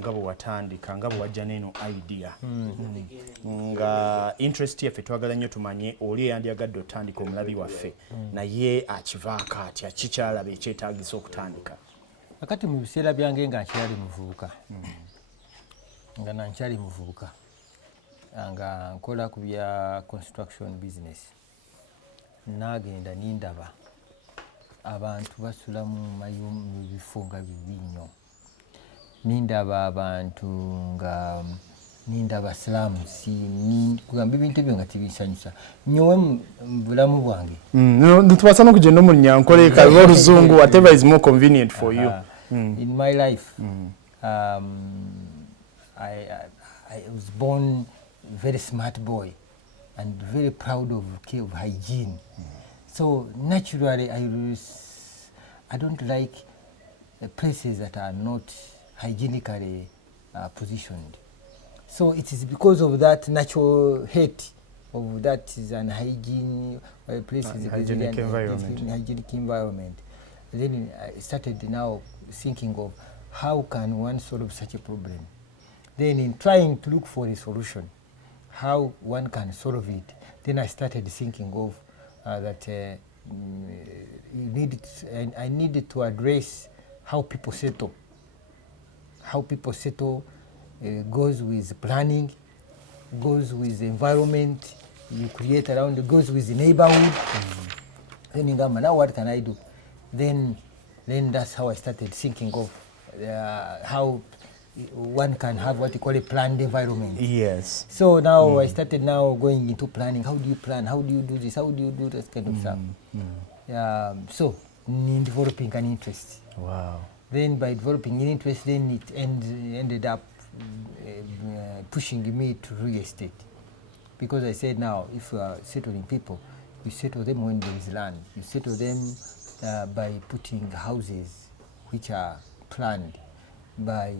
nga bwe watandika nga bwe wajja n'eno idea nga interest yaffe twagala nnyo tumanye oli eyandyagadde otandika omulabi waffe naye akivaako atya kikyalaba ekyetaagisa okutandika akati mu biseera byange nga nkyali muvubuka nga nankyali muvubuka nga nkola ku bya construction business nagenda nindaba abantu basula mu bifo nga bibi nnyo nindaba abantu nga nindaba slums kugamba ebintu ebyo nga tibisanyusa nyowe mu bulamu bwange tubasa n'okugenda mu nnyankole kaliba oluzungu whatever is more convenient for you in my life I was born very smart boy and very proud of hygiene. So naturally I don't like places that are not hygienically positioned. So it is because of that natural hate of that is an hygiene places hygienic environment. Then I started now thinking of how can one solve such a problem. Then in trying to look for a solution, how one can solve it, then I started thinking of that I needed to address how people settle. How people settle goes with planning, goes with the environment you create around it, goes with the neighborhood. Then you go, now what can I do? Then that's how I started thinking of how one can have what you call a planned environment. Yes. So now I started now going into planning. How do you plan? How do you do this? How do you do this kind of stuff? So in developing an interest. Wow. Then by developing an interest, then it ended up pushing me to real estate. Because I said now, if you are settling people, you settle them when there is land. You settle them by putting houses which are planned, by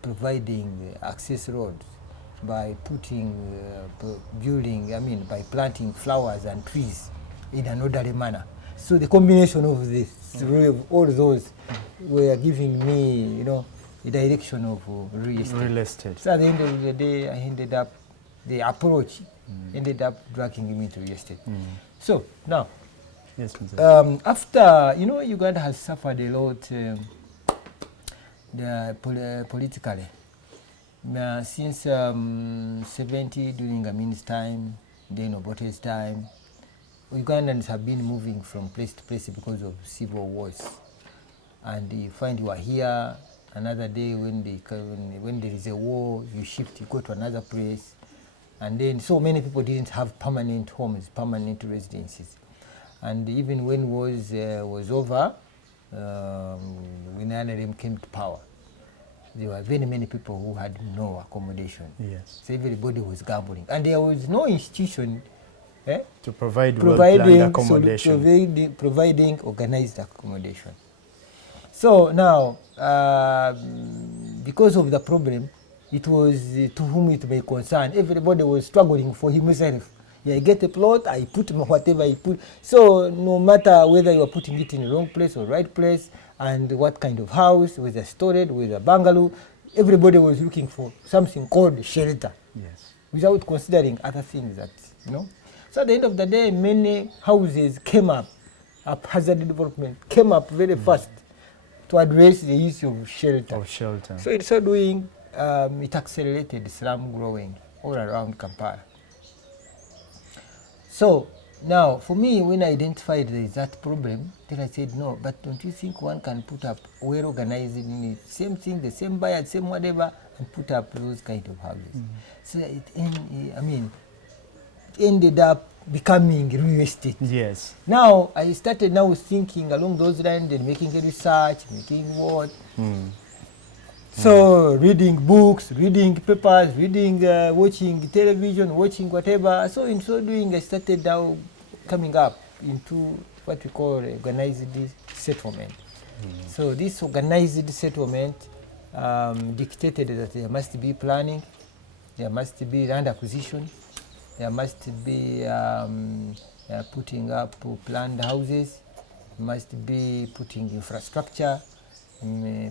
providing access roads, by putting, by planting flowers and trees in an orderly manner. So the combination of this, all those were giving me, the direction of real estate. So at the end of the day, the approach ended up dragging me to real estate. So now, yes, after, Uganda has suffered a lot politically. Since 70, during Amin's time, then Obote's time, Ugandans have been moving from place to place because of civil wars. And you find you are here, another day when there is a war, you shift, you go to another place. And then so many people didn't have permanent homes, permanent residences. And even when wars was over, when NRM came to power, there were very many people who had no accommodation. Yes. So everybody was gambling. And there was no institution to provide well-planned accommodation. Providing organized accommodation. So now, because of the problem, it was to whom it may concern. Everybody was struggling for himself. I get a plot, I put whatever I put. So no matter whether you are putting it in the wrong place or right place, and what kind of house, whether storage, whether bungalow, everybody was looking for something called shelter. Yes. Without considering other things that, So at the end of the day, many houses came up, haphazard development came up very fast to address the issue of shelter. So in so doing, it accelerated slum growing all around Kampala. So now, for me, when I identified there is that problem, then I said, no, but don't you think one can put up well-organized units, same thing, the same buyer, same whatever, and put up those kind of houses? So it ended up becoming real estate. Yes. Now, I started now thinking along those lines and making a research, making what? So reading books, reading papers, watching television, watching whatever. So in so doing, I started now coming up into what we call organized settlement. So this organized settlement dictated that there must be planning, there must be land acquisition, there must be putting up planned houses, must be putting infrastructure,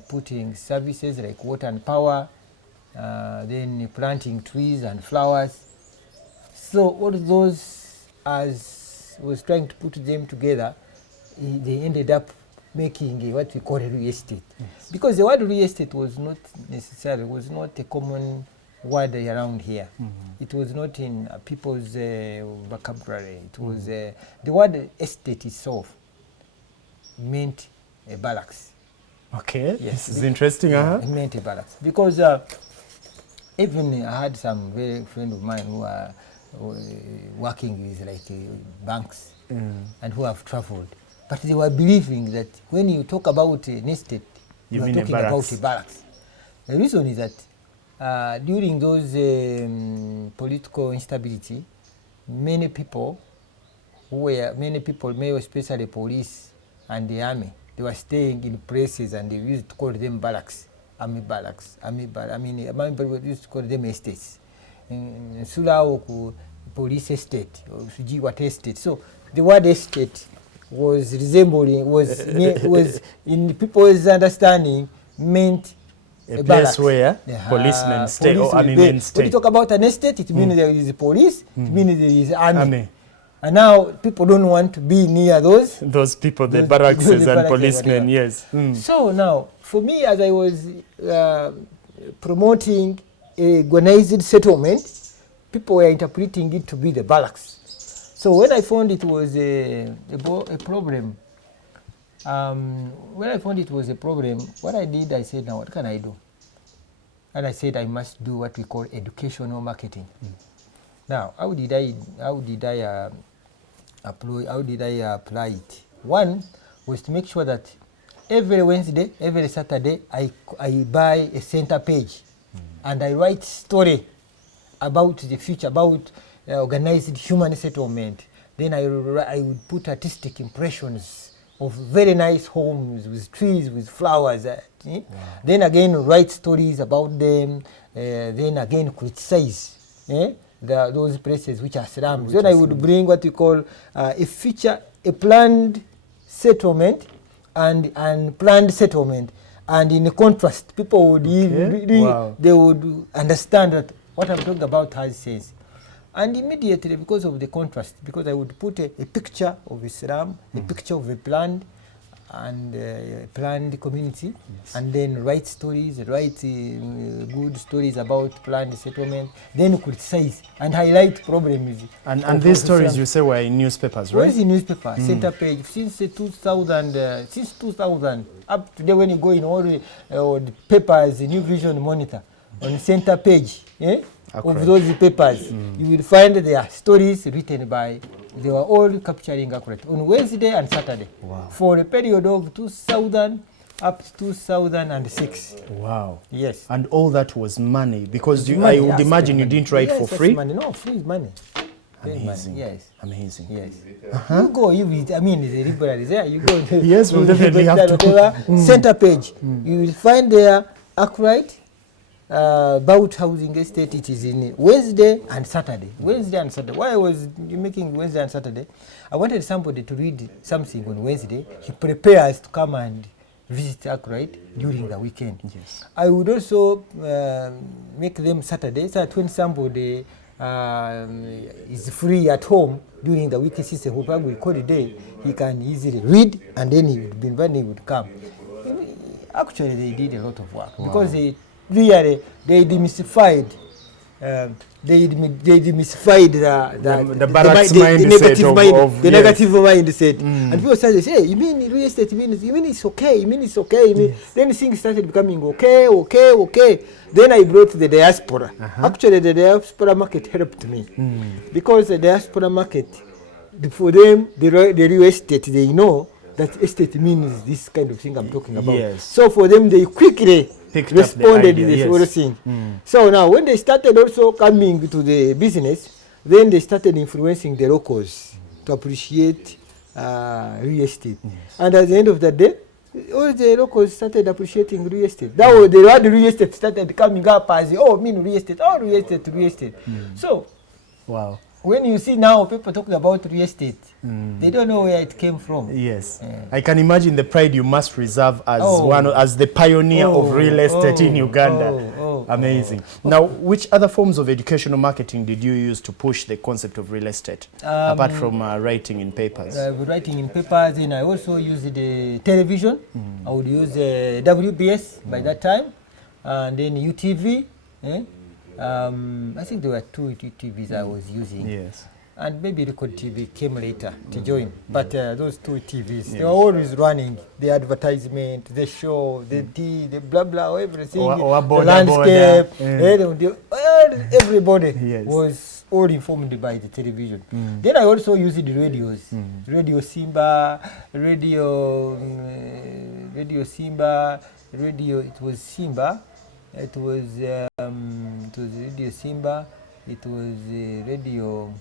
putting services like water and power, then planting trees and flowers. So all those, as was trying to put them together, they ended up making what we call a real estate. Yes. Because the word real estate was not necessarily, was not a common word around here. It was not in people's vocabulary. It was the word estate itself meant a barracks. Okay, yes, this is interesting. It meant a barracks because even I had some very friend of mine who are working with like banks and who have traveled, but they were believing that when you talk about an estate, you are talking about a barracks. The reason is that during those political instability, many people, maybe especially police and the army, they were staying in places and they used to call them barracks, army barracks, army used to call them estates. Sulaoku police estate or Sujiwat estate. So the word estate was resembling, was in people's understanding meant a place where policemen stay or army men stay. When you talk about an estate, it means there is police, it means there is army. And now people don't want to be near those people, the barracks and policemen, yes. So now, for me, as I was promoting a organized settlement, people were interpreting it to be the barracks. So when I found it was a problem, what I did, I said, now what can I do? And I said I must do what we call educational marketing. Now, how did I apply it? One was to make sure that every Wednesday, every Saturday, I buy a center page and I write story about the future, about organized human settlement. Then I would put artistic impressions of very nice homes with trees, with flowers. Wow. Then again write stories about them. Then again criticize those places which are slums. Then I would bring what we call a planned settlement and unplanned settlement. And in contrast, people would they would understand that what I'm talking about has sense. And immediately, because of the contrast, because I would put a picture of a slum, a picture of a planned community, and then write stories, good stories about planned settlement, then criticize and highlight problems. And these stories you say were in newspapers, right? Always in newspaper, center page, since 2000, up to today when you go in all the papers, the New Vision Monitor, on center page, of those papers, you will find their stories written by, they were all capturing Akright on Wednesday and Saturday. Wow. For a period of 2000 up to 2006. Wow. Yes. And all that was money, because I would imagine you didn't write for free? Money. No, free money. Amazing. Money. Yes. Amazing. Yes. You go, the library is there, you go. Yes, we'll definitely have to. Center page, you will find there Akright, about housing estate. It is in Wednesday and Saturday. Wednesday and Saturday. Why I was making Wednesday and Saturday? I wanted somebody to read something on Wednesday. He prepares to come and visit Akright during the weekend. Yes. I would also make them Saturday, so that when somebody is free at home during the weekend system, who probably will call the day, he can easily read and then he would come. Actually, they did a lot of work because they demystified the barracks mindset, the negative mindset. And people started saying, hey, you mean real estate, you mean it's okay, Then things started becoming okay. Then I brought the diaspora. Actually, the diaspora market helped me because the diaspora market, for them, the real estate, they know that estate means this kind of thing I'm talking about. Yes. So for them, they quickly responded to this whole thing. So now when they started also coming to the business, then they started influencing the locals to appreciate real estate. And at the end of the day, all the locals started appreciating real estate. That was the real estate started coming up as real estate. So, wow. when you see now people talking about real estate, they don't know where it came from. Yes. I can imagine the pride you must reserve as as the pioneer of real estate in Uganda. Amazing. Now, which other forms of educational marketing did you use to push the concept of real estate, apart from writing in papers? Writing in papers, and I also used the television. I would use WBS by that time, and then UTV. I think there were 2 TVs I was using. Yes. And maybe Record TV came later to join. But those 2 TVs, they were always running. The advertisement, the show, the tea, the blah blah, everything. The landscape, everybody was all informed by the television. Then I also used the radios. Radio Simba, Radio Simba, it was Simba. It was Radio Simba. It was Radio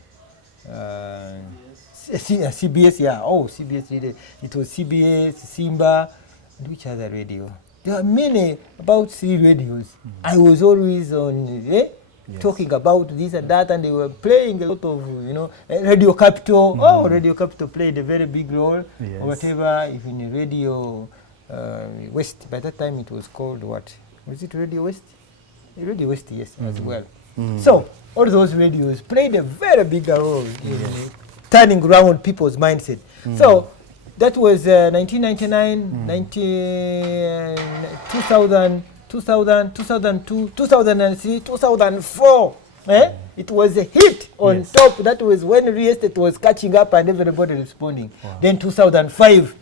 CBS. Yeah. Oh, CBS radio. It was CBS, Simba, and which other radio? There are many, about 3 radios. I was always on talking about this and that, and they were playing a lot of Radio Capital. Oh, Radio Capital played a very big role. Or whatever. Even Radio West. By that time, it was called what? Was it Radio West? Radio West, yes, as well. So, all those radios played a very big role in turning around people's mindset. So, that was 1999, 2000, 2002, 2003, 2004. It was a hit on top. That was when real estate was catching up and everybody responding. Then 2005.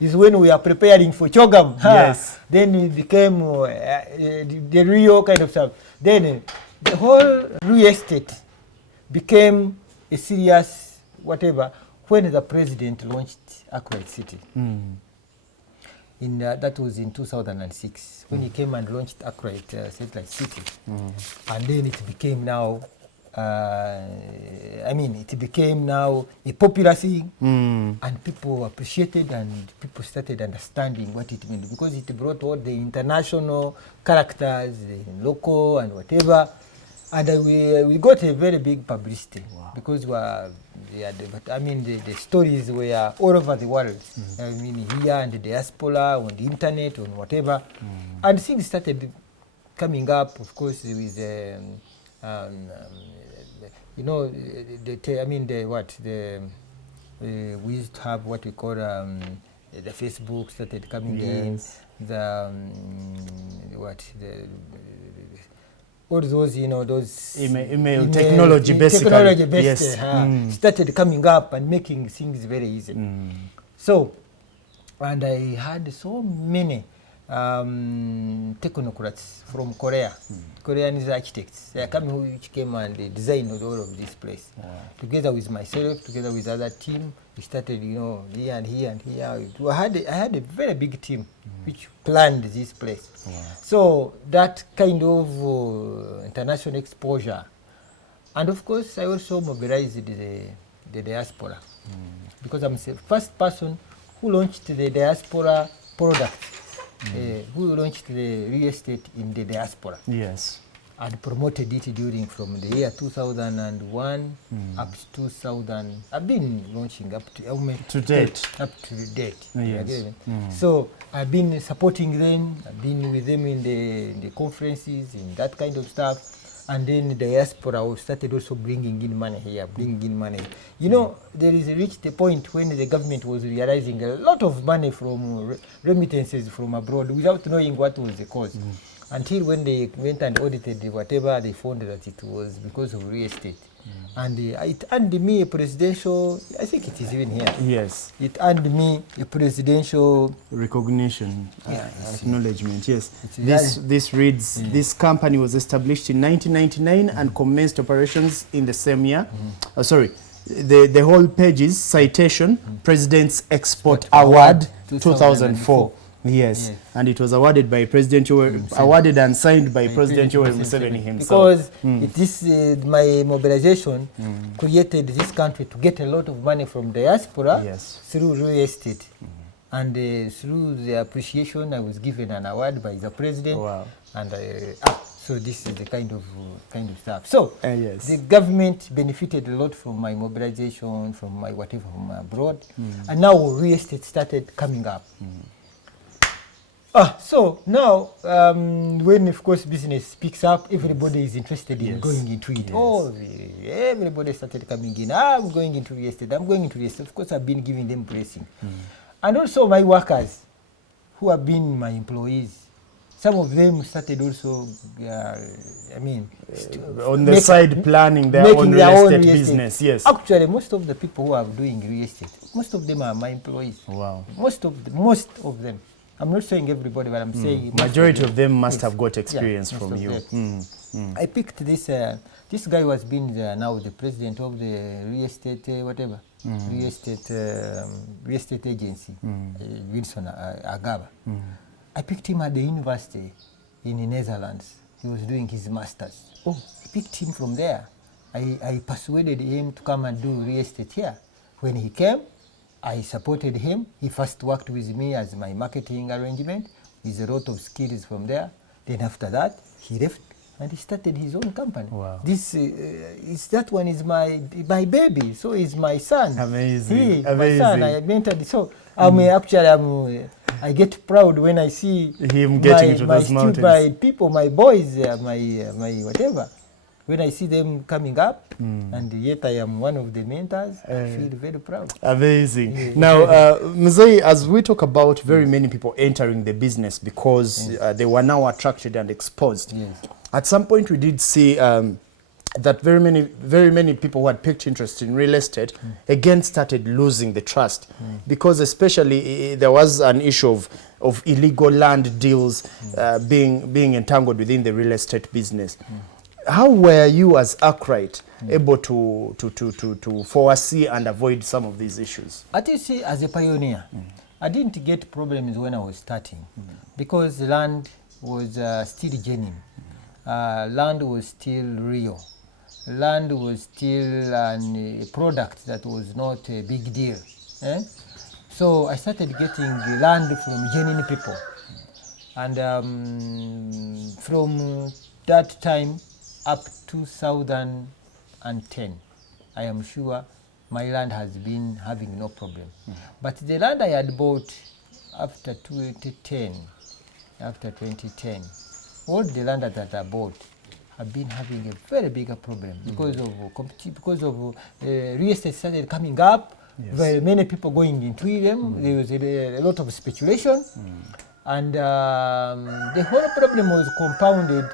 Is when we are preparing for Chogam. Yes. Then it became the real kind of stuff. Then the whole real estate became a serious whatever when the president launched Akright City. That was in 2006 when he came and launched Akright City. And then it became now it became now a popular thing, and people appreciated and people started understanding what it meant, because it brought all the international characters, the local and whatever, and we got a very big publicity because the stories were all over the world. Here and the diaspora, on the internet, on whatever, and things started coming up, of course, with we used to have what we call the Facebook started coming in, all those those email technology basically started coming up and making things very easy. So, and I had so many technocrats from Korea, Korean architects. They came and they designed all of this place. Together with myself, together with other team, we started, here and here and here. I had a very big team which planned this place. So that kind of international exposure, and of course I also mobilized the diaspora, because I'm the first person who launched the diaspora product. Who launched the real estate in the diaspora. Yes. And promoted it from the year 2001 up to 2000. I've been launching up to date. Up to date. Yes. So I've been supporting them. I've been with them in the conferences, in that kind of stuff. And then the diaspora started also bringing in money here, there is reached a point when the government was realizing a lot of money from remittances from abroad without knowing what was the cause. Until when they went and audited whatever, they found that it was because of real estate. And it earned me a presidential, I think it is even here. Yes. It earned me a presidential recognition, acknowledgement. Yes. This reads, this company was established in 1999 and commenced operations in the same year. The whole page is citation, President's Export Award 2004. Yes, and it was awarded by awarded and signed by President Yoweri Museveni himself. Because my mobilization created this country to get a lot of money from diaspora through real estate. And through the appreciation, I was given an award by the president. And So this is the kind of stuff. So yes. the government benefited a lot from my mobilization, from my whatever from abroad, and now real estate started coming up. So now, when of course business picks up, everybody is interested in going into it. Everybody started coming in. I'm going into real estate. I'm going into real estate. Of course, I've been giving them blessing, and also my workers, who have been my employees. Some of them started also, on the side planning their own real estate business. Yes. Actually, most of the people who are doing real estate, most of them are my employees. Wow. Most of them. I'm not saying everybody, but I'm saying majority of them must have got experience from you. I picked this. This guy was being now the president of the real estate, real estate agency, Wilson Agaba. I picked him at the university in the Netherlands. He was doing his masters. I picked him from there. I persuaded him to come and do real estate here. When he came, I supported him. He first worked with me as my marketing arrangement with a lot of skills from there. Then after that, he left and he started his own company. Wow. That one is my baby, so he's my son. Amazing. My son, I mentored. So I get proud when I see him getting into those mountains. My people, my boys, my whatever. When I see them coming up, and yet I am one of the mentors, I feel very proud. Amazing. Yeah. Now, Mzee, as we talk about very many people entering the business because they were now attracted and exposed, at some point we did see that very many people who had picked interest in real estate again started losing the trust because especially there was an issue of illegal land deals being entangled within the real estate business. How were you as Akright able to foresee and avoid some of these issues? I think, see, as a pioneer, I didn't get problems when I was starting because land was still genuine. Land was still real. Land was still a product that was not a big deal. So I started getting land from genuine people. And from that time up to 2010, I am sure my land has been having no problem. But the land I had bought after 2010, all the land that I bought have been having a very big problem because of real estate started coming up. Very many people going into them. There was a lot of speculation, and the whole problem was compounded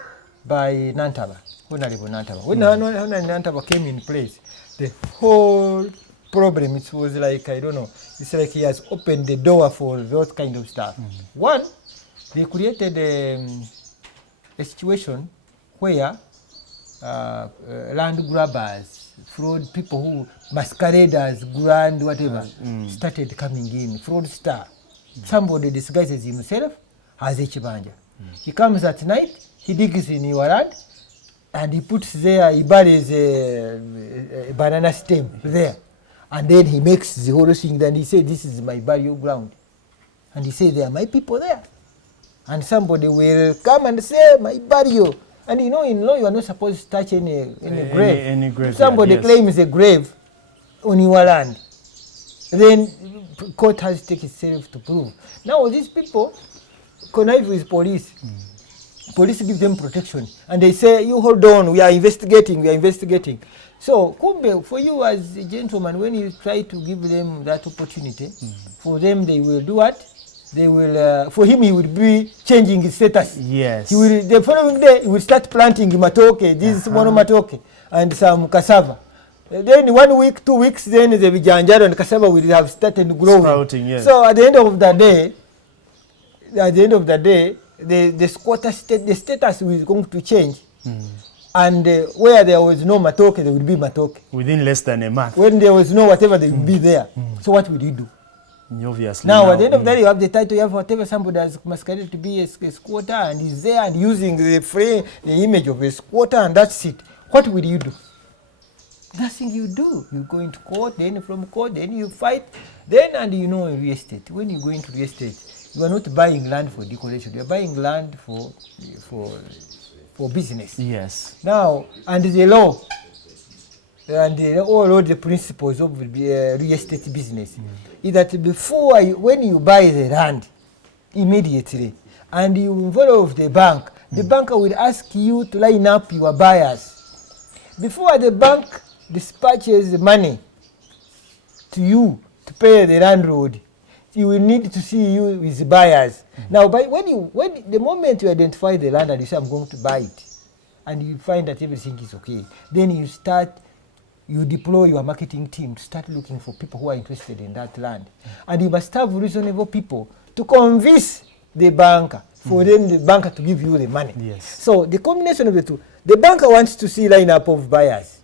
by Nantaba, Honorable Nantaba. When Honorable Nantaba came in place, the whole problem, it was like, I don't know, it's like he has opened the door for those kind of stuff. One, they created a situation where land grabbers, fraud people who masqueraders, grand whatever, started coming in, fraudster. Somebody disguises himself as a chibanja. He comes at night, he digs in your land, and he puts there, he buries a banana stem there. And then he makes the whole thing, and he says, this is my burial ground. And he says, there are my people there. And somebody will come and say, my burial. And you know, in law, you are not supposed to touch any grave. Any grave. If somebody claims a grave on your land, then court has to take itself to prove. Now, these people connive with police. Police give them protection. And they say, you hold on, we are investigating. So, Kumbe, for you as a gentleman, when you try to give them that opportunity, for them they will do what? They will, for him, he will be changing his status. Yes. He will, the following day, he will start planting matoke, this monomatoke, and some cassava. Then 1 week, 2 weeks, then the vijanjaro and cassava will have started growing. Sprouting, yes. So at the end of the day, the squatter the status is going to change. And where there was no matoke, there will be matoke. Within less than a month. When there was no whatever, they will be there. So what will you do? Obviously. Now, at the end of the day, you have the title, you have whatever somebody has masqueraded to be a squatter, and he's there and using the image of a squatter, and that's it. What will you do? Nothing you do. You go into court, then from court, then you fight. Then, and you know, in real estate, when you go into real estate, you are not buying land for decoration. You are buying land for for business. Yes. Now, and the law, and all the principles of real estate business is that before when you buy the land immediately and you involve the bank will ask you to line up your buyers. Before the bank dispatches money to you to pay the landlord, you will need to see you with buyers. Now, when the moment you identify the land and you say, I'm going to buy it, and you find that everything is okay, then you deploy your marketing team to start looking for people who are interested in that land. And you must have reasonable people to convince the banker, for them, the banker to give you the money. Yes. So the combination of the two, the banker wants to see lineup of buyers.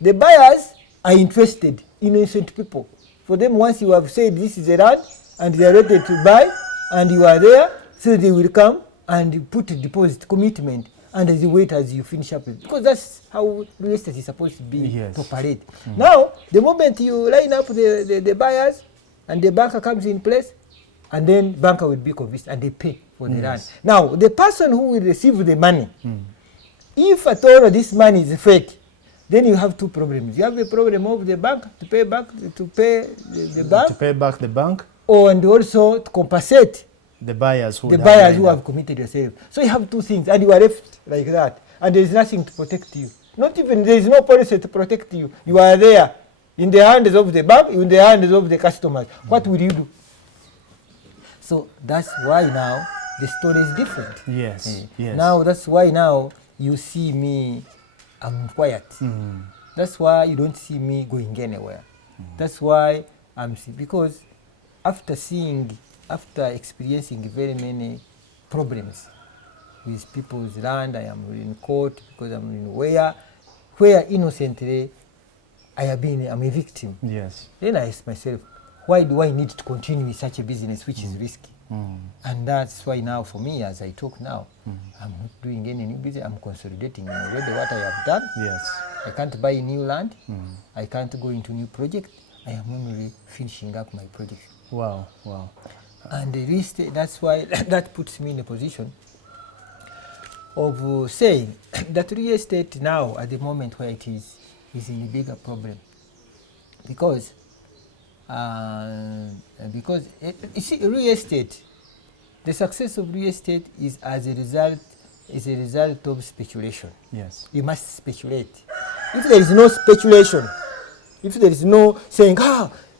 The buyers are interested, innocent people. For them, once you have said this is a land and they are ready to buy and you are there, so they will come and put a deposit commitment and they wait as you finish up with, because that's how real estate is supposed to be, yes, to operate. Now, the moment you line up the buyers and the banker comes in place, and then banker will be convinced and they pay for the land. Now, the person who will receive the money, if at all this money is fake, then you have two problems. You have a problem of the bank to pay back the bank, to pay back the bank, and also to compensate the buyers who have committed yourself. So you have two things, and you are left like that, and there is nothing to protect you. Not even there is no policy to protect you. You are there in the hands of the bank, in the hands of the customers. What will you do? So that's why now the story is different. Yes. Yes. Now that's why now you see me, I'm quiet. That's why you don't see me going anywhere. That's why because after experiencing very many problems with people's land, I am in court because I'm in where innocently I'm a victim. Yes. Then I ask myself, why do I need to continue with such a business which is risky? And that's why now for me, as I talk now, I'm not doing any new business. I'm consolidating already what I have done. Yes. I can't buy new land. I can't go into new project. I am only finishing up my project. Wow, wow. And the real estate, that's why that puts me in a position of saying that real estate now, at the moment where it is in a bigger problem. Because you see, real estate, the success of real estate is a result of speculation. Yes. You must speculate. If there is no speculation, if there is no saying,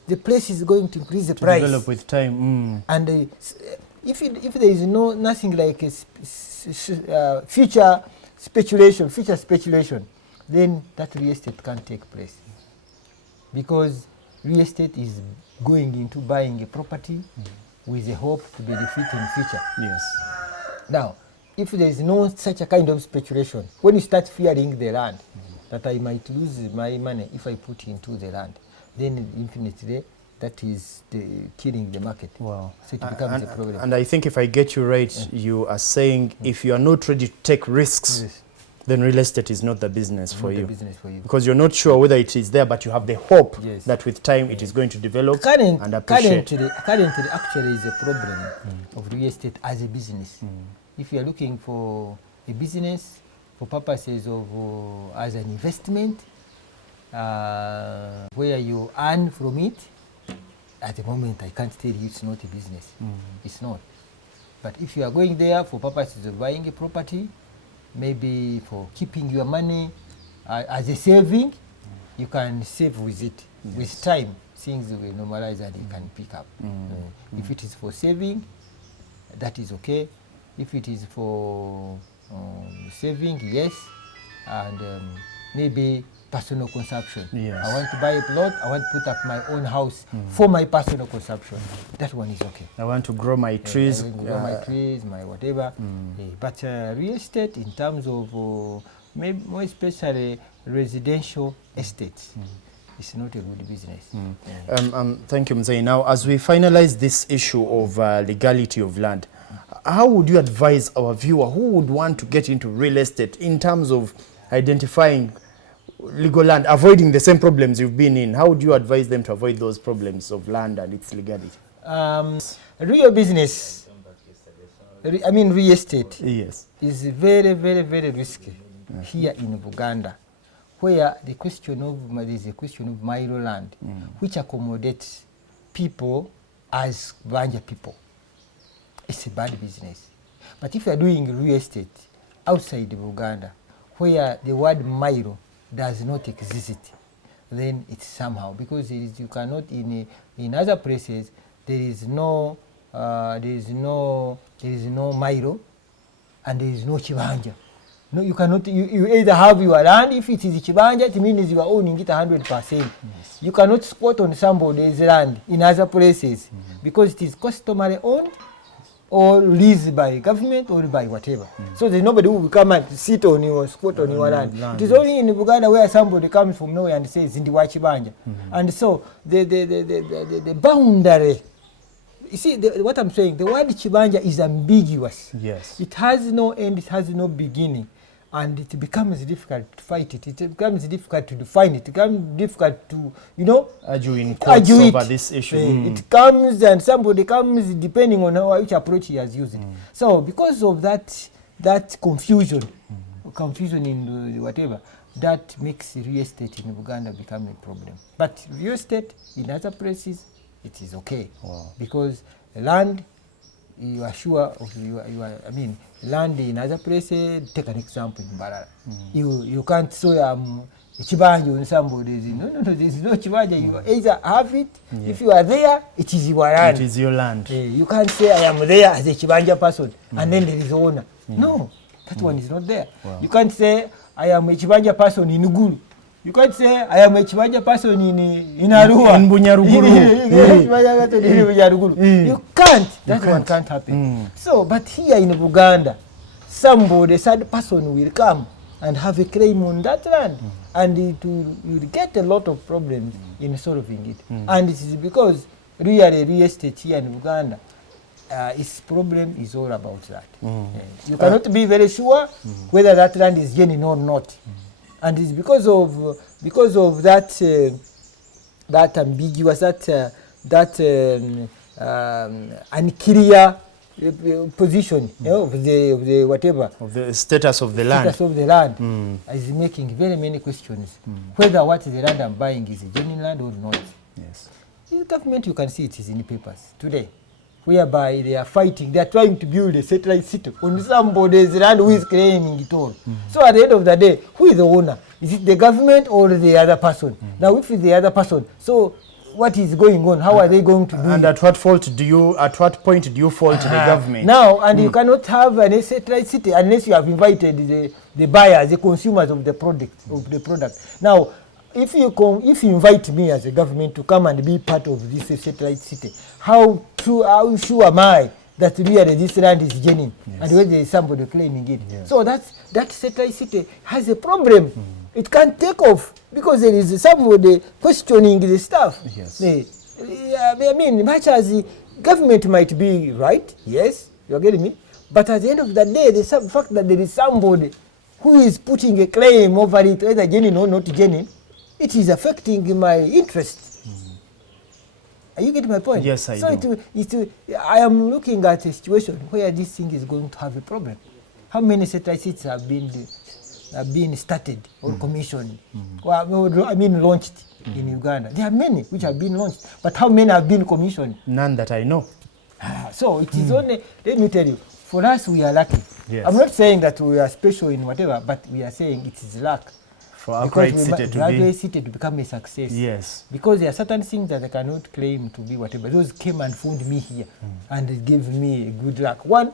the place is going to increase the price, develop with time. and if there is nothing like a future speculation, then that real estate can't take place, because real estate is going into buying a property with a hope to benefit in future. Yes. Now, if there is no such a kind of speculation, when you start fearing the land, that I might lose my money if I put into the land, then infinitely that is killing the market. Wow. So it becomes a problem. And I think if I get you right, you are saying if you are not ready to take risks, then real estate is not the business for you. Because you're not sure whether it is there, but you have the hope that with time it is going to develop and appreciate. Currently, actually, is a problem of real estate as a business. If you are looking for a business for purposes of as an investment, where you earn from it, at the moment I can't tell you it's not a business. It's not. But if you are going there for purposes of buying a property, maybe for keeping your money as a saving, you can save with it. With time, things will normalize and you can pick up. If it is for saving, that is okay. If it is for saving, yes, and maybe personal consumption. Yes. I want to buy a plot, I want to put up my own house for my personal consumption. That one is okay. I want to grow my trees. I want to grow my trees, my whatever. But real estate, in terms of maybe more especially residential estates, it's not a good business. Thank you, Mzee. Now, as we finalize this issue of legality of land, how would you advise our viewer who would want to get into real estate in terms of identifying legal land, avoiding the same problems you've been in? How would you advise them to avoid those problems of land and its legality? Real business real estate Yes. is very, very, very risky here in Buganda, where the question of there is a question of mile land, which accommodates people as Banja people. It's a bad business. But if you are doing real estate outside of Uganda, where the word mile does not exist, then it's somehow, because you cannot in other places there is no mile and there is no chibanja. No, you cannot. You either have your land. If it is chibanja, it means you are owning it 100%. Yes. You cannot squat on somebody's land in other places because it is customary owned or leased by government or by whatever. So there's nobody who will come and sit on you or squat on your land. It is only in Buganda where somebody comes from nowhere and says in the Wachibanja. And so the boundary. You see, what I'm saying, the word Chibanja is ambiguous. Yes. It has no end, it has no beginning, and it becomes difficult to fight it. It becomes difficult to define it. It becomes difficult to, argue in courts over this issue. It comes and somebody comes depending on which approach he has used. So because of that confusion in the whatever, that makes real estate in Uganda become a problem. But real estate in other places, it is okay. Wow. Because land, you are sure of land in other places. Take an example in Barara. You can't say Chibanja on somebody. No, there is no Chibanja. You either have it. Yeah. If you are there, it is your land. It is your land. You can't say I am there as a Chibanja person and then there is owner. No, that one is not there. Wow. You can't say I am a Chibanja person in Uguru. You can't say I am a Chibanja person in Arua. In Bunyaruguru. You can't. That one can't happen. So, but here in Buganda, somebody, a third person will come and have a claim on that land. And you will get a lot of problems in solving it. And it is because really real estate here in Uganda, its problem is all about that. You cannot be very sure whether that land is genuine or not. And it's because of that ambiguous, that unclear position of the whatever, of the status of the land. Is making very many questions whether what the land I'm buying is a genuine land or not. Yes. In government, you can see it is in the papers today, whereby they are fighting, they are trying to build a satellite city on somebody's land who is claiming it all. So at the end of the day, who is the owner? Is it the government or the other person? Now if it's the other person, so what is going on? How are they going to do and it? at what point do you fault the government? Now, and you cannot have a satellite city unless you have invited the buyers, the consumers of the product. Now, if you invite me as a government to come and be part of this satellite city, how sure am I that really this land is genuine and whether there is somebody claiming it? So that satellite city has a problem. It can't take off because there is somebody questioning the stuff. Yes. Much as the government might be right, yes, you're getting me, but at the end of the day, the fact that there is somebody who is putting a claim over it, whether genuine or not genuine, it is affecting my interest. Are you getting my point? Yes, I do. I am looking at a situation where this thing is going to have a problem. How many satellite cities have been started or commissioned? Launched in Uganda. There are many which have been launched, but how many have been commissioned? None that I know. So it is only, let me tell you, for us we are lucky. Yes. I'm not saying that we are special in whatever, but we are saying it is luck. For Akright City to become a success. Yes. Because there are certain things that I cannot claim to be whatever. Those came and found me here and it gave me a good luck. One,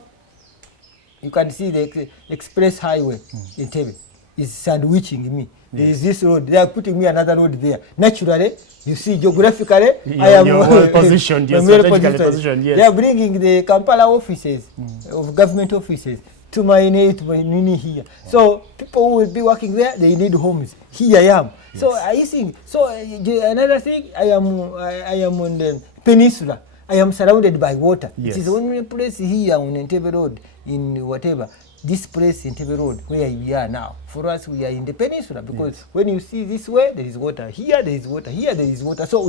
you can see the express highway in Tebe is sandwiching me. There is this road, they are putting me another road there. Naturally, you see geographically, I am well positioned. Yes. They are bringing the Kampala offices of government offices to my nini here. So people who will be working there, they need homes. Here I am. Yes. So I think. So another thing, I am on the peninsula. I am surrounded by water. Yes. It is the only place here on Entebbe Road in whatever. This place in Entebbe Road where we are now. For us, we are in the peninsula because when you see this way, there is water. Here there is water. Here there is water. So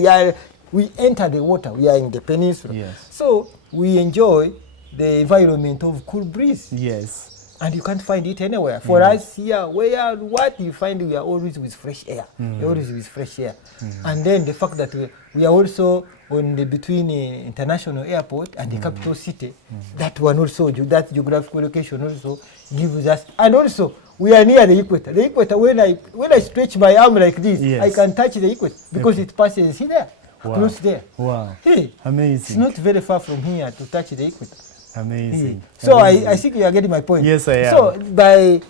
we enter the water. We are in the peninsula. Yes. So we enjoy the environment of cool breeze. Yes. And you can't find it anywhere. For us here, what you find, we are always with fresh air. We're always with fresh air. And then the fact that we are also on the between international airport and the capital city, that one also, that geographical location also gives us. And also, we are near the equator. The equator, when I stretch my arm like this, I can touch the equator because it passes here, close there. Wow. Hey, amazing. It's not very far from here to touch the equator. Amazing. So I think you are getting my point. Yes, I am. So by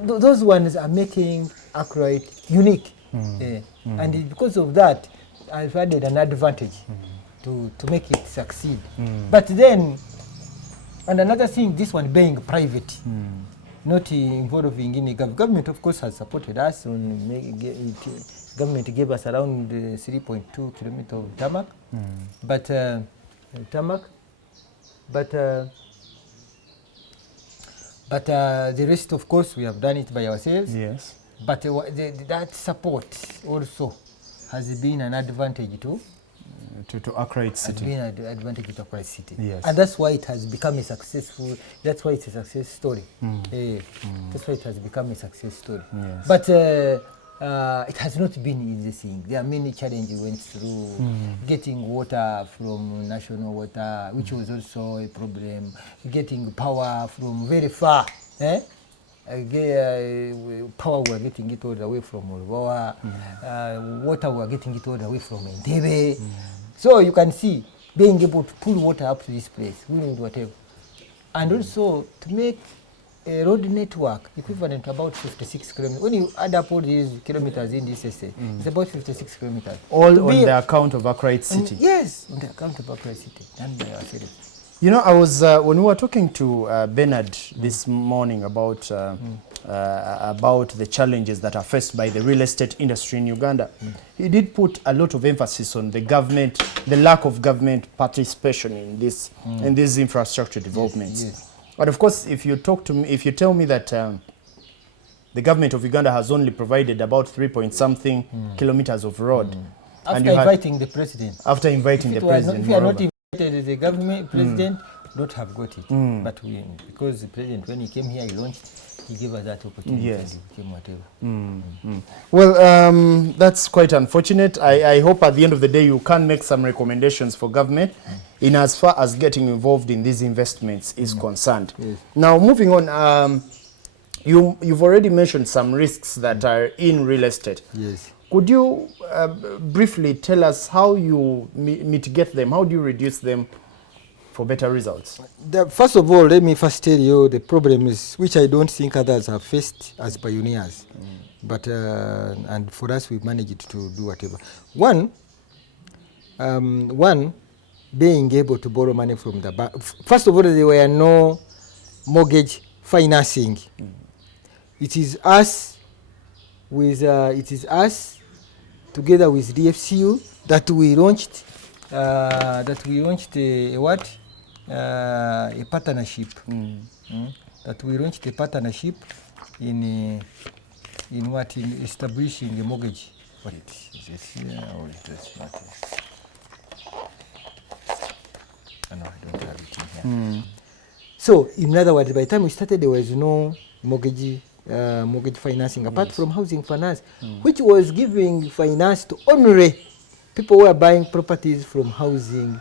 those ones are making Akright unique, and because of that, I've added an advantage to make it succeed. But then, and another thing, this one being private, not involving any government. Of course, has supported us on government gave us around 3.2 kilometers of tarmac, but the rest, of course, we have done it by ourselves. Yes. But that support also has been an advantage to Akright City. Has been an advantage to Akright City. Yes. And that's why it has become a successful. That's why it's a success story. That's why it has become a success story. Yes. But it has not been easy thing. There are many challenges we went through. Getting water from national water, which was also a problem. Getting power from very far. Power we are getting it all the way from Ulboa. Water we are getting it all the way from Entebbe. So you can see, being able to pull water up to this place, we need whatever. And also to make a road network equivalent to about 56 kilometers. When you add up all these kilometers in this essay, it's about 56 kilometers. All on the account of Akright City? Yes, on the account of Akright City. And you know, I was, when we were talking to Bernard this morning about the challenges that are faced by the real estate industry in Uganda, he did put a lot of emphasis on the government, the lack of government participation in this, in these infrastructure developments. Yes. But of course, if you talk to me, if you tell me that the government of Uganda has only provided about 3-point-something kilometers of road, after inviting the president. After inviting the president. If you are not invited, the government president don't have got it. But we, because the president, when he came here, he launched, he gave us that opportunity. Yes. And he became whatever. Well, that's quite unfortunate. I hope at the end of the day you can make some recommendations for government in as far as getting involved in these investments is concerned. Yes. Now, moving on, you've already mentioned some risks that are in real estate. Yes. Could you briefly tell us how you mitigate them? How do you reduce them for better results? First of all, let me first tell you the problem is, which I don't think others have faced as pioneers. But, and for us, we've managed to do whatever. One, being able to borrow money from the bank. First of all, there were no mortgage financing. It is us together with DFCU that we launched a partnership. That we launched a partnership in establishing a mortgage. What is it here or it is what? No, I don't have it in here. So, in other words, by the time we started, there was no mortgage financing apart from housing finance, which was giving finance to only people who are buying properties from housing,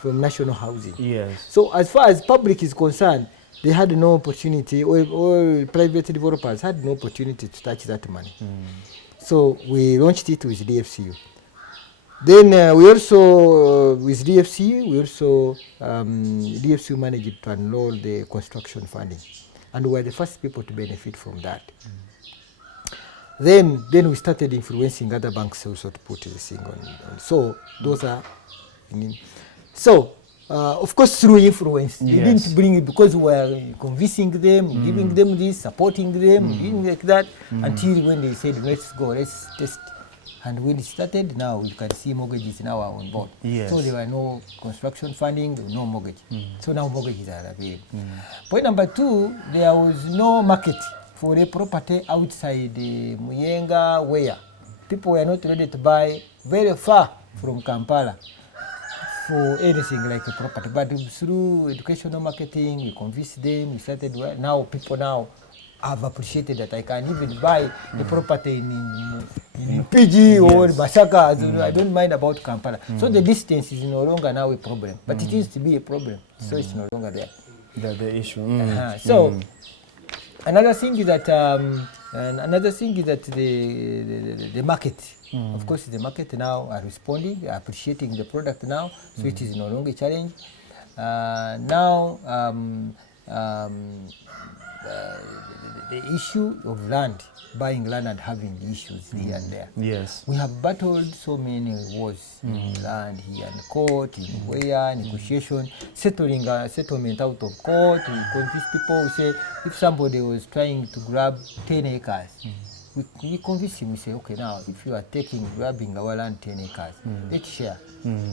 from national housing. Yes. So as far as public is concerned, they had no opportunity, or private developers had no opportunity to touch that money. So we launched it with DFCU. Then we also, with DFCU, DFCU managed to enroll the construction funding. And we were the first people to benefit from that. Then we started influencing other banks also to put this thing on. So those are, of course, through influence. We didn't bring it because we were convincing them, giving them this, supporting them, doing like that, until when they said, let's go, let's test. And when it started, now you can see mortgages now are on board. Yes. So there were no construction funding, no mortgage. So now mortgages are available. Point number two, there was no market for a property outside Muyenga, where people were not ready to buy very far from Kampala. for anything like a property. But through educational marketing, we convince them, we started, now people now have appreciated that I can even buy the property in PG or Masaka. I don't mind about Kampala. So the distance is no longer now a problem, but it used to be a problem. So it's no longer there. The issue. So another thing is that the market. Of course, the market now are responding, are appreciating the product now, so it is no longer a challenge. The issue of land, buying land and having issues here and there. Yes. We have battled so many wars in land here, in court, in where, negotiation, settlement out of court. We convince people, we say, if somebody was trying to grab 10 acres, we convince him, we say, okay, now, if you are grabbing our land 10 acres, let's share.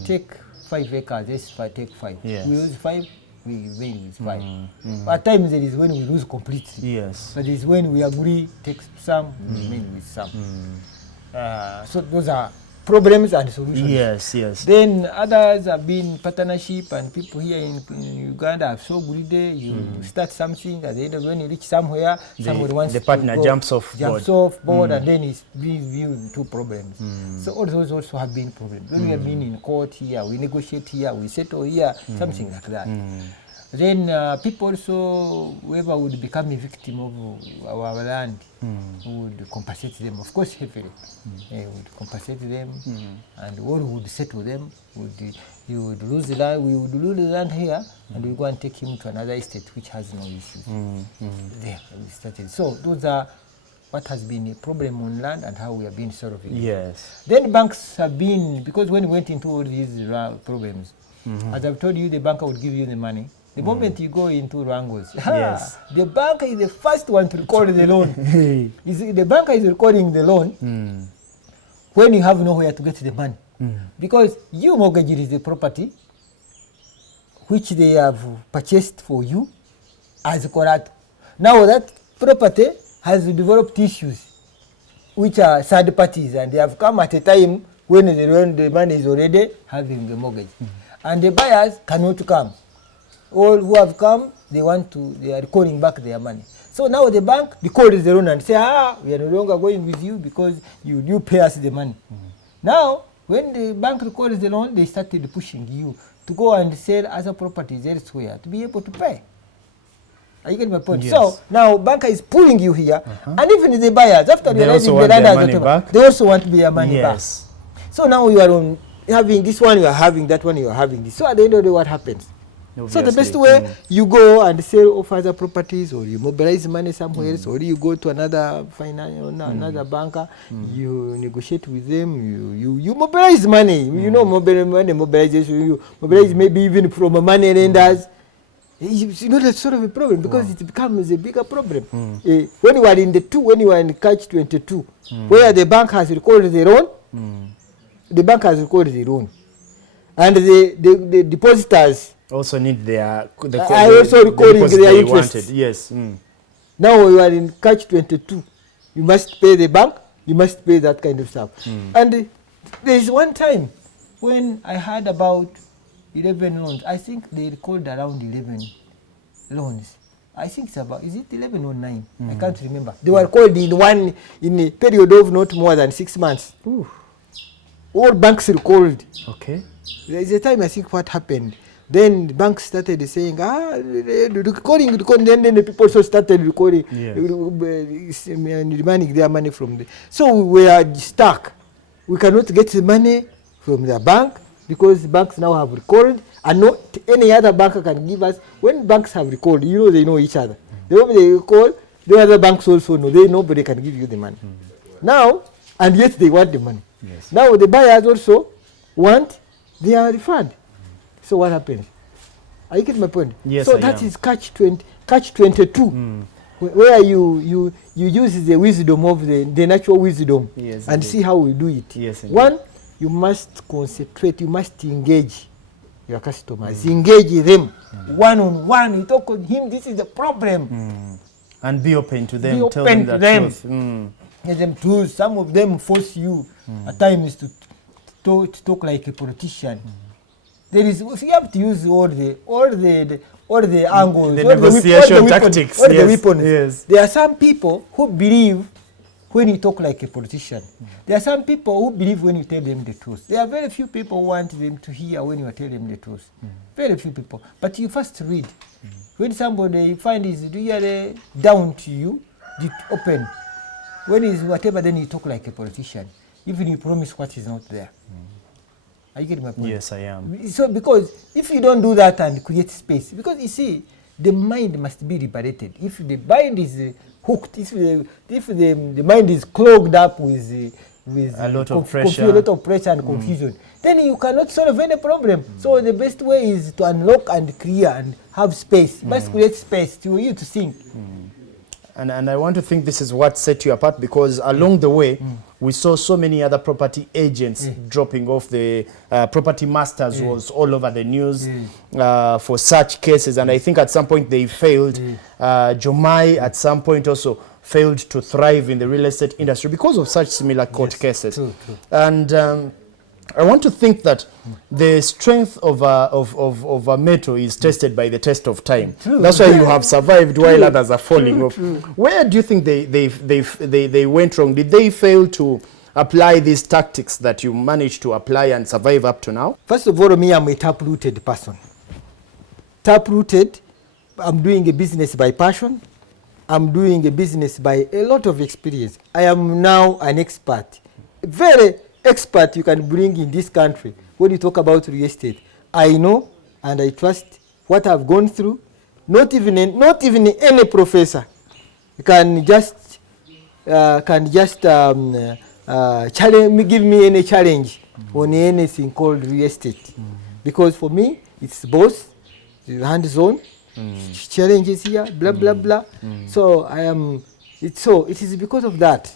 Take 5 acres, let's take 5. Yes. We lose 5. We win with 5. At times there is when we lose completely. Yes. But it is when we agree, take some, we win with some. So those are problems and solutions. Yes, yes. Then others have been partnership, and people here in Uganda are so greedy. You start something, at the end of when you reach somewhere, somebody wants the partner to go, jumps off board, and then it leaves you into problems. So all those also have been problems. When we have been in court here, we negotiate here, we settle here, something like that. Then people also, whoever would become a victim of our land, would compensate them, of course, heavily. Would compensate them, and all would settle them. You would lose the land, we would lose the land here, and we go and take him to another estate which has no issues. There, we started. So those are what has been a problem on land and how we have been solving it. Yes. Then banks have been, because when we went into all these problems, as I've told you, the banker would give you the money. The moment you go into wrangles, the banker is the first one to record the loan. The banker is recording the loan when you have nowhere to get the money. Because you mortgaged the property which they have purchased for you as collateral. Now that property has developed issues which are third parties, and they have come at a time when the money is already having the mortgage. And the buyers cannot come. All who have come, they are recalling back their money. So now the bank records the loan and say, we are no longer going with you because you pay us the money. Now, when the bank records the loan, they started pushing you to go and sell other properties elsewhere to be able to pay. Are you getting my point? Yes. So now banker is pulling you here, and even the buyers, after realizing the land, they also want their money back. So now you are having this one, you are having that one, you are having this. So at the end of the day, what happens? Obviously. So the best way, you go and sell off other properties, or you mobilize money somewhere else, or you go to another another banker, you negotiate with them, you mobilize money. You know, mobilization, you mobilize maybe even from money lenders. You know, that's sort of a problem because it becomes a bigger problem. When you are in when you are in catch 22, where the bank has recorded their own, the bank has recorded their own, and the depositors also need their also recording their interest. Yes. Now you are in catch 22. You must pay the bank. You must pay that kind of stuff. And there is one time when I heard about 11 loans. I think they recorded around 11 loans. I think it's about, is it 11 or 9? I can't remember. They were called in a period of not more than 6 months. All banks recalled. Okay. There is a time, I think, what happened. Then the banks started saying, recording, then the people also started recording, demanding their money from them. So we were stuck. We cannot get the money from the bank because banks now have recalled, and not any other banker can give us. When banks have recalled, you know, they know each other. The moment they recall, the other banks also know. Nobody can give you the money. Now, and yet they want the money. Yes. Now the buyers also want their refund. So what happens? Are you getting my point? Yes, so that is catch 22, where you use the wisdom of the natural wisdom, and see how we do it. Yes, one, you must concentrate. You must engage your customers. Engage them one on one. You talk with him. This is the problem, and be open to them. Tell them the truth. Let them choose. Some of them force you at times to talk like a politician. there is, you have to use all the angles, The all negotiation the tactics, all the yes, weapons. yes. There are some people who believe when you talk like a politician. There are some people who believe when you tell them the truth. There are very few people who want them to hear when you are telling them the truth. Very few people. But you first read. When somebody find is really down to you, you open. When is whatever, then you talk like a politician. Even you promise what is not there. Are you getting my point? Yes, I am. So because if you don't do that and create space, because you see, the mind must be liberated. If the mind is hooked, if the mind is clogged up with a lot of pressure, a lot of pressure and confusion, then you cannot solve any problem. So the best way is to unlock and clear and have space. You must create space for you to think. And I want to think this is what set you apart, because along the way, we saw so many other property agents dropping off. The property masters was all over the news for such cases. And I think at some point they failed. Jomai at some point also failed to thrive in the real estate industry because of such similar court cases. True. And I want to think that the strength of a metal is tested by the test of time. True. That's why you have survived while others are falling off. Where do you think they went wrong? Did they fail to apply these tactics that you managed to apply and survive up to now? First of all, me, I'm a tap-rooted person. Tap-rooted, I'm doing a business by passion. I'm doing a business by a lot of experience. I am now an expert, very expert you can bring in this country when you talk about real estate. I know and I trust what I've gone through. Not even any professor can just challenge, give me any challenge on anything called real estate. Because for me, it's both hands-on, challenges here, blah blah blah. So I am. It is because of that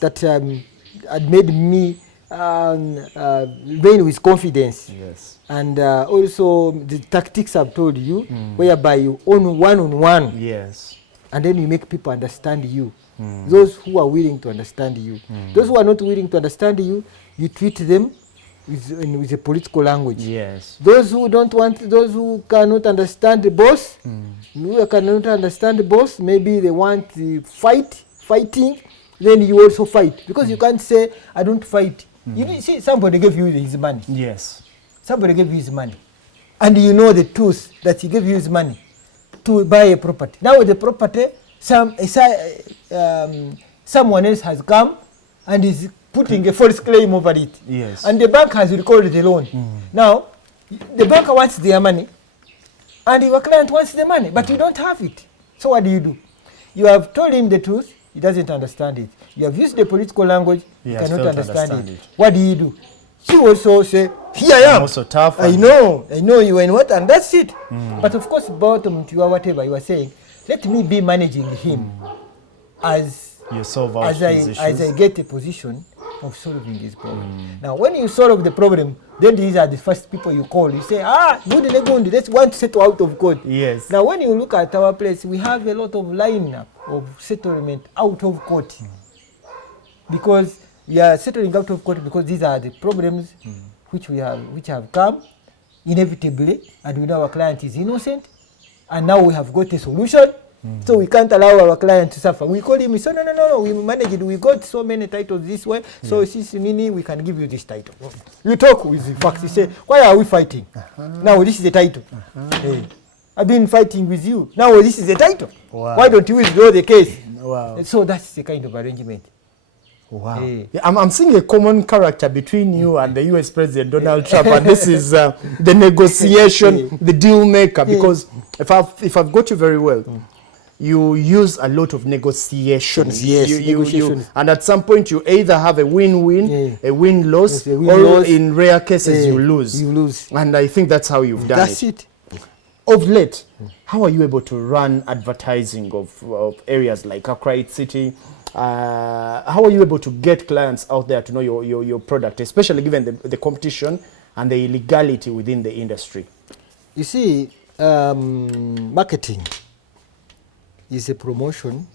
that had made me reign with confidence. Yes. And also the tactics I've told you, whereby you own one-on-one. Yes. And then you make people understand you. Those who are willing to understand you. Those who are not willing to understand you, you treat them with a political language. Yes. Those who don't want, those who cannot understand the boss, who cannot understand the boss, maybe they want the fighting, then you also fight. Because you can't say, I don't fight. You see, somebody gave you his money. Yes. Somebody gave you his money. And you know the truth that he gave you his money to buy a property. Now the property, someone else has come and is putting a false claim over it. Yes. And the bank has recorded the loan. Now, the bank wants their money and your client wants the money, but you don't have it. So what do? You have told him the truth, he doesn't understand it. You have used the political language, he cannot understand it. What do? He also say, here I am. I'm also tough. I know you and what, and that's it. But of course, bottom to whatever you are saying, let me be managing him as I get a position of solving this problem. Now, when you solve the problem, then these are the first people you call. You say, good, let's want to settle out of court. Yes. Now, when you look at our place, we have a lot of lineup of settlement out of court. Because we are settling out of court because these are the problems which have come inevitably, and we know our client is innocent, and now we have got a solution. So we can't allow our client to suffer. We call him, we say, no, we manage it. We got so many titles this way, so since we can give you this title. You talk with the facts. You say, why are we fighting? Now this is the title. Hey, I've been fighting with you. Now this is the title. Wow. Why don't you withdraw the case? Wow. So that's the kind of arrangement. Wow. Yeah, I'm seeing a common character between you and the US President Donald Trump, and this is the negotiation, the deal maker, because if I've got you very well, you use a lot of negotiations. Yes, negotiations. And at some point you either have a win-win, a win-loss, or in rare cases you lose. You lose. And I think that's how you've done That's it. Of late, how are you able to run advertising of areas like Akright City? How are you able to get clients out there to know your product, especially given the competition and the illegality within the industry? You see, marketing is a promotion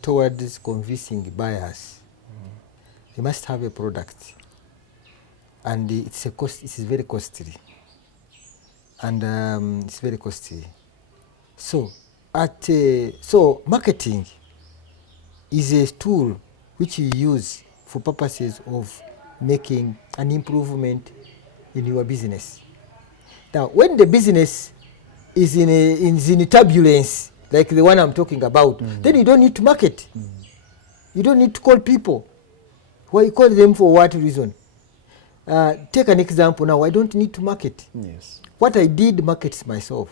towards convincing buyers. You must have a product, and it's very costly. and it's very costly. So, so marketing is a tool which you use for purposes of making an improvement in your business. Now, when the business is in turbulence, like the one I'm talking about, then you don't need to market. You don't need to call people. Why you call them for what reason? Take an example now. I don't need to market. Yes. What I did markets myself.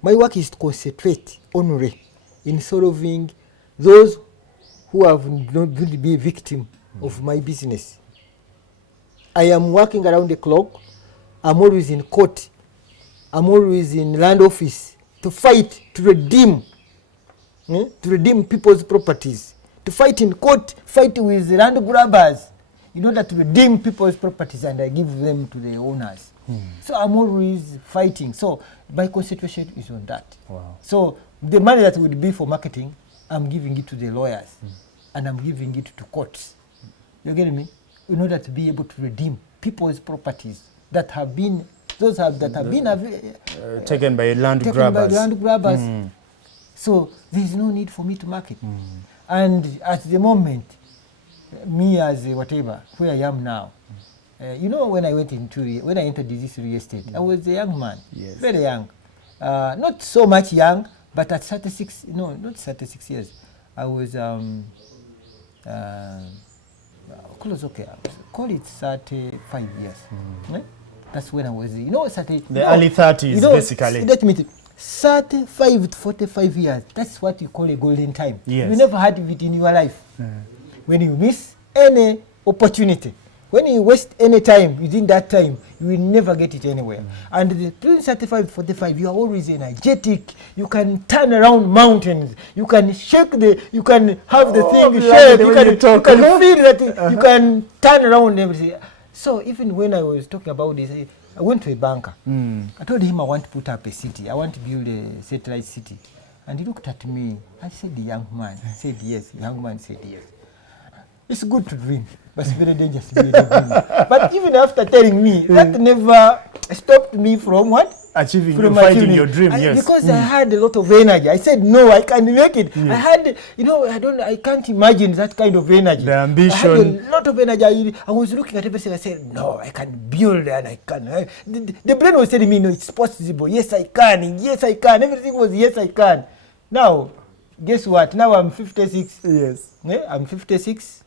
My work is to concentrate only in solving those who have not going to be a victim of my business. I am working around the clock. I'm always in court. I'm always in land office to fight, to redeem people's properties, to fight in court, fight with land grabbers in order to redeem people's properties, and I give them to the owners. So I'm always fighting. So my concentration is on that. Wow. So the money that would be for marketing, I'm giving it to the lawyers, and I'm giving it to courts. You get me? In order to be able to redeem people's properties that have been taken by land taken grabbers. by land grabbers. So there is no need for me to market. And at the moment, me as whatever, where I am now, you know, when I entered this real estate, I was a young man, Yes. very young, not so much young, but at 36, no, not 36 years, I was close. Okay, call it 35 years. That's when I was, you know, early 30s, basically. Let me 35 to 45 years. That's what you call a golden time. Yes. You never had it in your life. When you miss any opportunity, when you waste any time within that time, you will never get it anywhere. And between 35 to 45, you are always energetic. You can turn around mountains. You can shake you can have the thing shake. You can feel that you can turn around everything. So even when I was talking about this, I went to a banker. I told him I want to put up a city. I want to build a satellite city. And he looked at me. I said, the young man said yes. The young man said yes. It's good to dream, but it's very dangerous to be a dreamer. But even after telling me, that never stopped me from what? Fighting your dream, yes. Because I had a lot of energy. I said, no, I can make it. I had, you know, I can't imagine that kind of energy. The ambition. I had a lot of energy. I was looking at everything. I said, no, I can build and I can. The brain was telling me, no, it's possible. Yes, I can. Yes, I can. Everything was, yes, I can. Now, guess what? Now I'm 56. Yes. Yeah, I'm 56.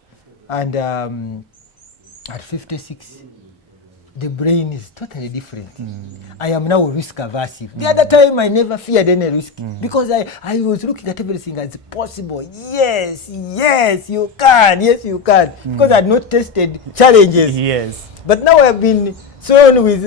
And at 56, the brain is totally different. I am now risk aversive. The other time I never feared any risk because I was looking at everything as possible. Yes, you can. Yes, you can. Because I had not tested challenges. Yes. But now I've been thrown with,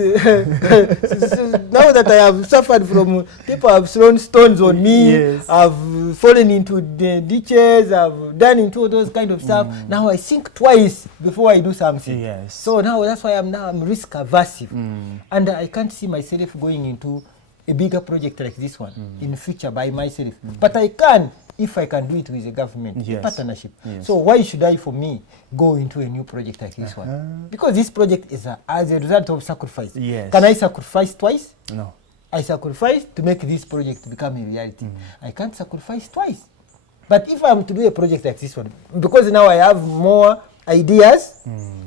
now that I have suffered from, people have thrown stones on me, Yes. I've fallen into the ditches, I've done into those kind of stuff. Now I think twice before I do something. Yes. So now that's why I'm risk aversive. And I can't see myself going into a bigger project like this one in future by myself. But I can, if I can do it with the government, Yes. a partnership. Yes. So why should I, for me, go into a new project like this one? Because this project is as a result of sacrifice. Yes. Can I sacrifice twice? No. I sacrifice to make this project become a reality. I can't sacrifice twice. But if I'm to do a project like this one, because now I have more ideas,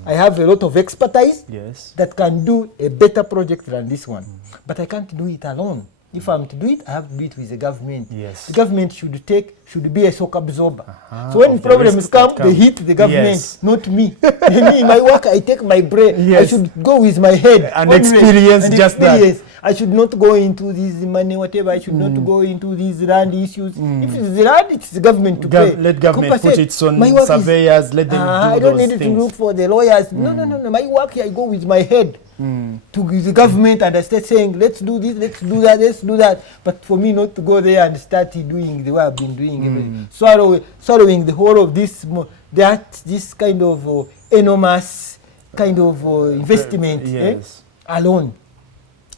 I have a lot of expertise Yes. that can do a better project than this one. But I can't do it alone. If I'm to do it, I have to do it with the government. Yes. The government should be a shock absorber. So when Of the problems risks come, that come. they hit the government, Yes. not me. Me, my work, I take my brain. Yes. I should go with my head. And always. experience just that. I should not go into this money, whatever. I should not go into these land issues. If it's the land, it's the government to pay. Let government Compensate. put its own My work is- surveyors, let them do I don't those need things. to look for the lawyers. No. My work here, I go with my head to the government and I start saying, let's do this, let's do that, let's do that. But for me not to go there and start doing the way I've been doing, everything. Swallowing the whole of this, this kind of enormous kind of investment Yes. alone.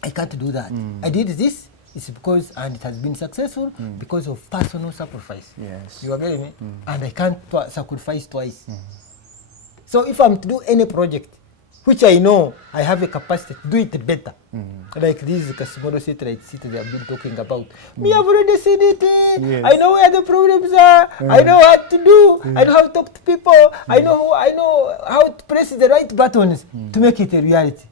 I can't do that. I did this. It's because, and it has been successful because of personal sacrifice. Yes. You are getting me? And I can't sacrifice twice. So if I'm to do any project, which I know I have a capacity to do it better. Like these Casimiro satellite cities they have been talking about. Me, I've already seen it. Yes. I know where the problems are. I know what to do. I know how to talk to people. I know how to press the right buttons to make it a reality.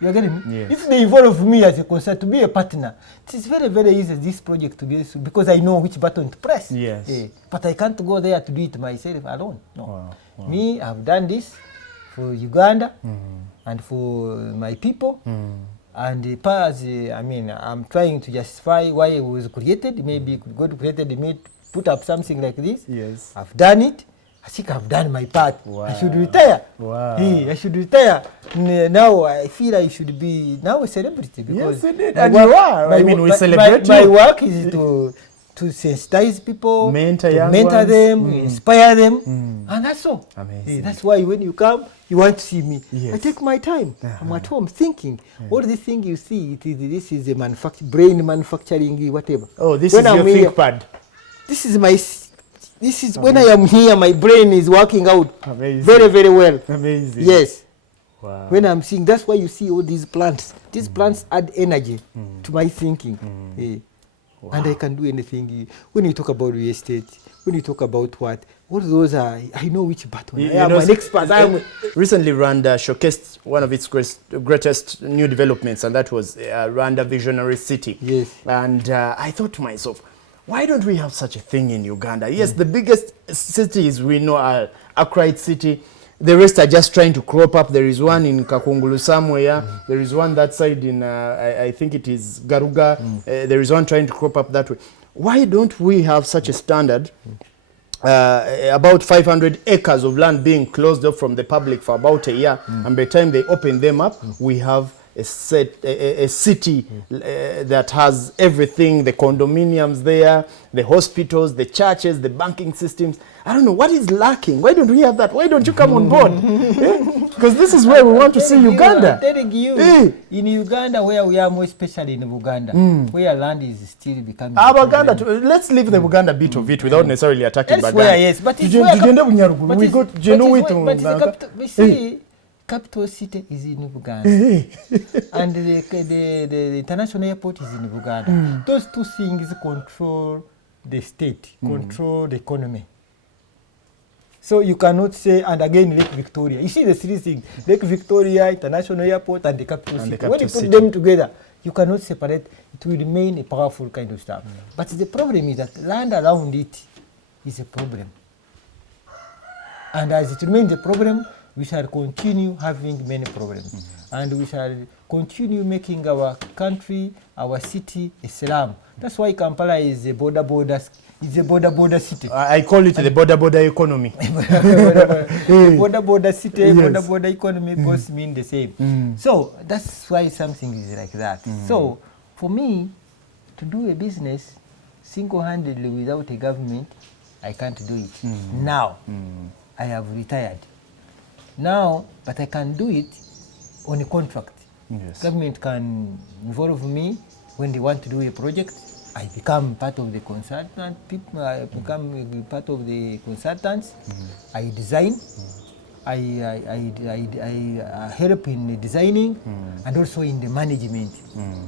You are getting me? Yes. If they involve me as a concern to be a partner, it is very, very easy this project to get through because I know which button to press. Yes. But I can't go there to do it myself alone. No. Wow. Me, I've done this for Uganda and for my people. And I'm trying to justify why it was created. Maybe God created me to put up something like this. Yes. I've done it. I think I've done my part. Wow. I should retire. Wow. Hey, I should retire. Now I feel I should be now a celebrity because yes, indeed. And you are. We celebrate my work is to sensitize people, mentor them, inspire them, and that's all. Amazing. Hey, that's why when you come, you want to see me. Yes. I take my time. I'm at home thinking. All the things you see, this is a brain manufacturing, whatever. Oh, this when is your ThinkPad. This is when I am here, my brain is working out. Amazing. Very, very well. Amazing. Yes. Wow. When I'm seeing, that's why you see all these plants. These plants add energy to my thinking. Wow. And I can do anything. When you talk about real estate, when you talk about what, all those are, I know which button. I am an expert. Recently, Rwanda showcased one of its greatest new developments, and that was Rwanda Visionary City. Yes. And I thought to myself, why don't we have such a thing in Uganda? Yes, the biggest cities we know are Akright City. The rest are just trying to crop up. There is one in Kakungulu somewhere. There is one that side in, I think it is Garuga. There is one trying to crop up that way. Why don't we have such a standard? About 500 acres of land being closed off from the public for about a year. And by the time they open them up, we have a city that has everything, the condominiums there, the hospitals, the churches, the banking systems. I don't know, what is lacking? Why don't we have that? Why don't you come on board? Because this is where we want to see Uganda. I'm telling you, in Uganda, where we are more especially in Uganda, where land is still becoming... Let's leave the Uganda bit of it without necessarily attacking Baganda. Yes, but it's where... We got Genoa. But see, capital city is in Uganda. And the international airport is in Uganda. Those two things control the state, control the economy. So you cannot say, and again, Lake Victoria. You see the three things, Lake Victoria, International Airport, and the capital city. When you put them together, you cannot separate. It will remain a powerful kind of stuff. But the problem is that land around it is a problem. And as it remains a problem, we shall continue having many problems. And we shall continue making our country, our city, a slum. That's why Kampala is a border city. I call it the border economy. Border city, border economy both mean the same. So that's why something is like that. So for me, to do a business single-handedly without a government, I can't do it. Now, I have retired. Now, but I can do it on a contract. Yes. Government can involve me when they want to do a project. I become part of the consultant. I become part of the consultants. I design. I help in designing and also in the management.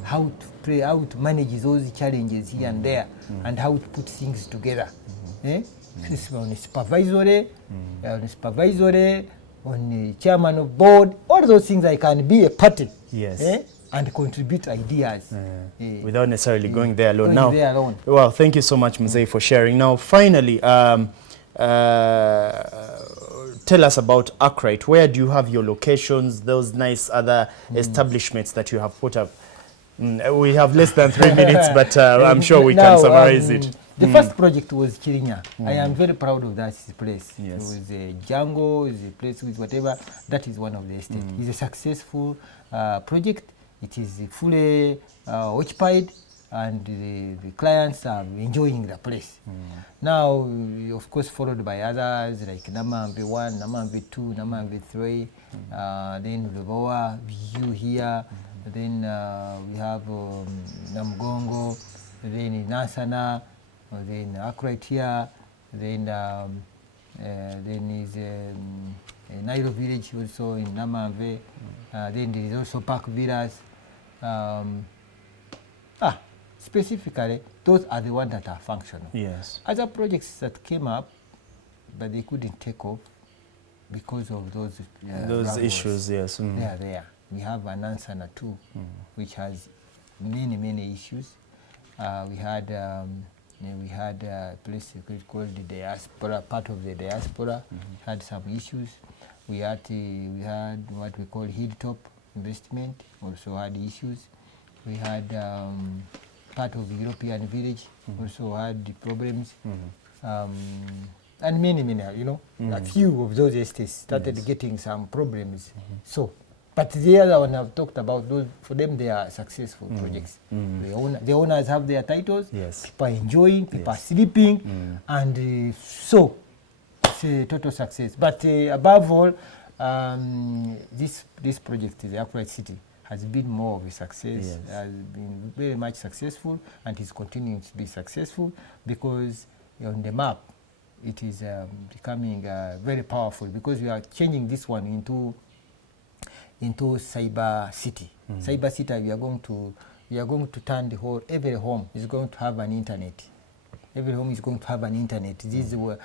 How to manage those challenges here and there, and how to put things together. On supervisory, on the chairman of board, all those things I can be a party. Yes. And contribute ideas. Without necessarily going there alone. Well, thank you so much, Mzee, for sharing. Now, finally, tell us about Akright. Where do you have your locations, those nice other establishments that you have put up? We have less than 3 minutes, but I'm sure we can summarize it. The first project was Kirinya. I am very proud of that place. Yes. It was a jungle, it's a place with whatever. That is one of the estates. It's a successful project. It is fully occupied, and the clients are enjoying the place. Now, of course, followed by others like Namambe 1, Namambe 2, Namambe 3, then Lubowa, View here, then we have Namgongo, then Nasana, then Akright here, then is Nairo village also in Namave. Then there is also Park Villas. Specifically, those are the ones that are functional. Yes. Other projects that came up, but they couldn't take off because of those issues. Yes. They are there. We have an Ansana too, which has many issues. We had a place called the diaspora, part of the diaspora, had some issues. We had what we call hilltop investment, also had issues. We had part of the European village, also had the problems. And many, a few of those estates started getting some problems. So, but the other one I've talked about, those for them they are successful projects. The owners have their titles, people are enjoying, people are sleeping, and so it's a total success. But above all, this project, the Akright City, has been more of a success, has been very much successful, and is continuing to be successful because on the map, it is becoming very powerful because we are changing this one into cyber city. Cyber city, we are going to turn the whole, every home is going to have an internet. Every home is going to have an internet. These were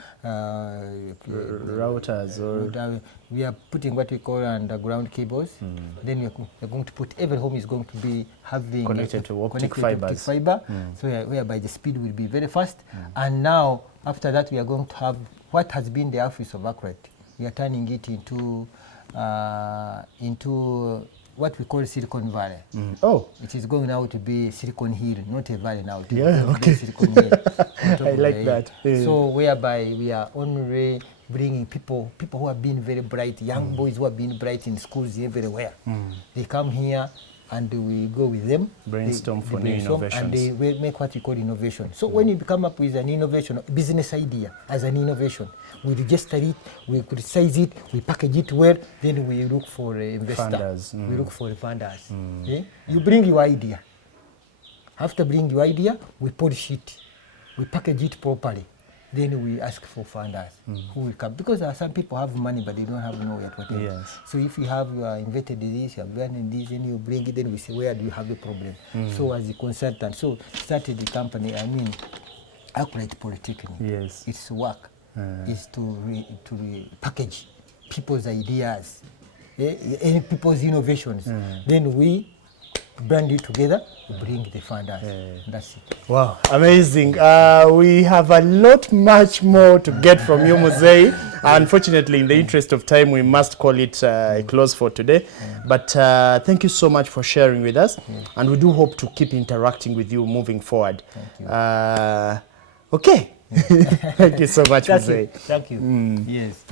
routers, or we are putting what we call underground cables. Then we're going to put, every home is going to be having connected to optic fibers. So whereby the speed will be very fast. And now after that we are going to have what has been the office of Akright. We are turning it into what we call Silicon Valley. It is going now to be Silicon Hill, not a valley now. Silicon Hill. I like that. So whereby we are only bringing people who have been very bright, young boys who have been bright in schools everywhere. They come here and we go with them. Brainstorm for new innovations. And they will make what we call innovation. So when you come up with an innovation, business idea as an innovation, we register it, we criticize it, we package it well, then we look for investors. We look for funders. You bring your idea. After bringing your idea, we polish it, we package it properly. Then we ask for funders who will come. Because some people have money, but they don't have nowhere to whatever. So if you have invented this, you have done this, and you bring it, then we say, where do you have the problem? So as a consultant, so started the company, Akright Polytechnic. Its work is to package people's ideas, and people's innovations. Then we band it together, bring the funders. That's it. Wow, amazing. We have a lot much more to get from you, Muzei. Unfortunately, in the interest of time, we must call it a close for today. But thank you so much for sharing with us. And we do hope to keep interacting with you moving forward. Thank you. Okay. Thank you so much, Muzei. Thank you. Yes.